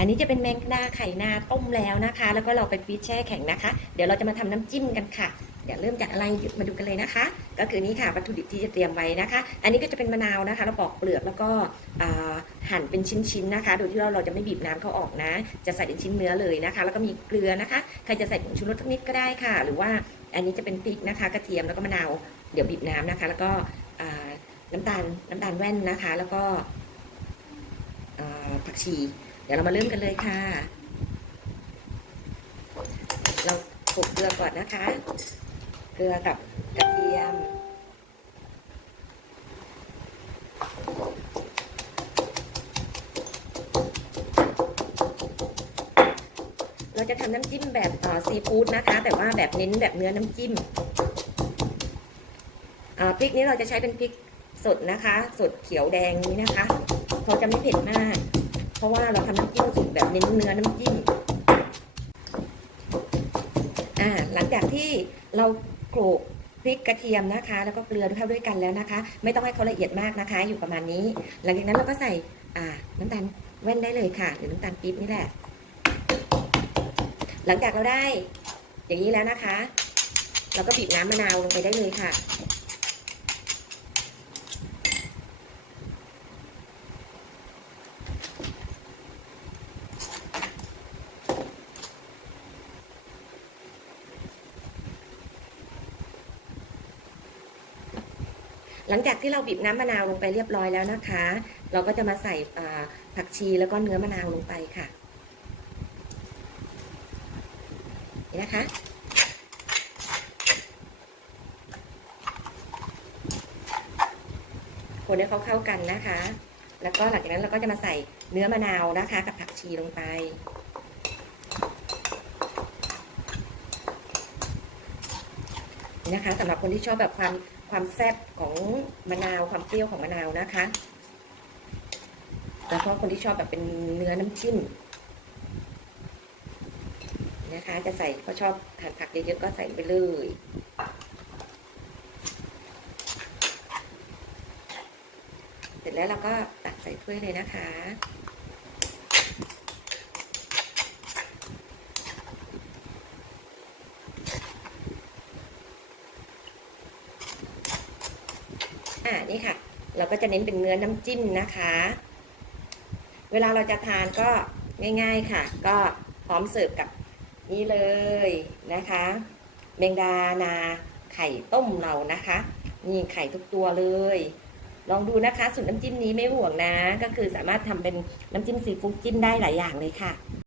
อันนี้จะเป็นแมงดาไข่นาต้มแล้วนะคะ แล้วก็เราไปฟรีซแช่แข็งนะคะ เดี๋ยวเราจะมาทำน้ำจิ้มกันค่ะ เดี๋ยวเริ่มจากอะไรมาดูกันเลยนะคะ ก็คือนี่ค่ะวัตถุดิบที่จะเตรียมไว้นะคะ อันนี้ก็จะเป็นมะนาวนะคะ เราปอกเปลือกแล้วก็หั่นเป็นชิ้นๆนะคะ โดยที่เราเราจะไม่บีบน้ำเขาออกนะ จะใส่เป็นชิ้นเนื้อเลยนะคะ แล้วก็มีเกลือนะคะ ใครจะใส่ผงชูรสสักนิดก็ได้ค่ะ หรือว่าอันนี้จะเป็นพริกนะคะ กระเทียมแล้วก็มะนาว เดี๋ยวบีบน้ำนะคะ แล้วก็น้ำตาลน้ำตาลแว่นนะคะ แล้วก็ผักชี ดี๋ยวเรามาเริ่มกันเลยค่ะ เราโขลกเกลือก่อนนะคะ เกลือกับกระเทียมเราจะทำน้ำจิ้มแบบซีฟู้ดนะคะ แต่ว่าแบบเน้นแบบเนื้อน้ำจิ้มพริกนี้เราจะใช้เป็นพริกสดนะคะ สดเขียวแดงนี้นะคะเขาจะไม่เผ็ดมาก เพราะว่าเราทำน้ำจิ้มสูตรแบบเน้นเนื้อน้ำจิ้มอ่าหลังจากที่เราโขลกพริกกระเทียมนะคะ แล้วก็เกลือเข้าด้วยกันแล้วนะคะ ไม่ต้องให้เขาละเอียดมากนะคะ อยู่ประมาณนี้ หลังจากนั้นเราก็ใส่อ่าน้ำตาลแว่นได้เลยค่ะ หรือน้ำตาลปี๊บนี่แหละ หลังจากเราได้ อย่างนี้แล้วนะคะ เราก็บีบน้ำมะนาวลงไปได้เลยค่ะ หลังจากที่เราบีบน้ำมะนาวลงไปเรียบร้อยแล้วนะคะ เราก็จะมาใส่ผักชีแล้วก็เนื้อมะนาวลงไปค่ะนี่นะคะคนให้เขาเข้ากันนะคะ แล้วก็หลังจากนั้นเราก็จะมาใส่เนื้อมะนาวนะคะ กับผักชีลงไปนะคะสำหรับคนที่ชอบแบบความ ความแซ่บของมะนาวความเปรี้ยวของมะนาวนะคะแล้วก็คนที่ชอบแบบเป็นเนื้อน้ำจิ้มนะคะ จะใส่ก็ชอบทานผักเยอะๆก็ใส่ไปเลยเสร็จแล้วเราก็ตักใส่ถ้วยเลยนะคะ อ่านี่ค่ะ เราก็จะเน้นเป็นเนื้อน้ำจิ้มนะคะ เวลาเราจะทานก็ง่าย ๆค่ะ ก็พร้อมเสิร์ฟกับนี่เลยนะคะแมงดานาไข่ต้มเรานะคะนี่ไข่ทุกตัวเลย ลองดูนะคะสูตรน้ำจิ้มนี้ไม่ห่วงนะ ก็คือสามารถทำเป็นน้ำจิ้มซีฟู้ดจิ้มได้หลายอย่างเลยค่ะ